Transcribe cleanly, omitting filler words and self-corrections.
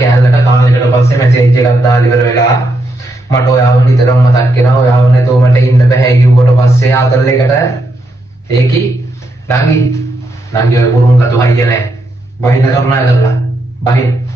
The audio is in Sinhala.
කෑල්ලට කාලයකට පස්සේ මැසේජ් එකක් දාලා ඉවර වෙලා මට ඔයාව නිතරම මතක් වෙනවා. ඔයාව නැතුව මට ඉන්න බෑ කිව්වට පස්සේ ආතල් එකට ඒකි නංගි ඔය බුරුම් කතු හයිය නැහැ. බහින කරුණා කරලා බහින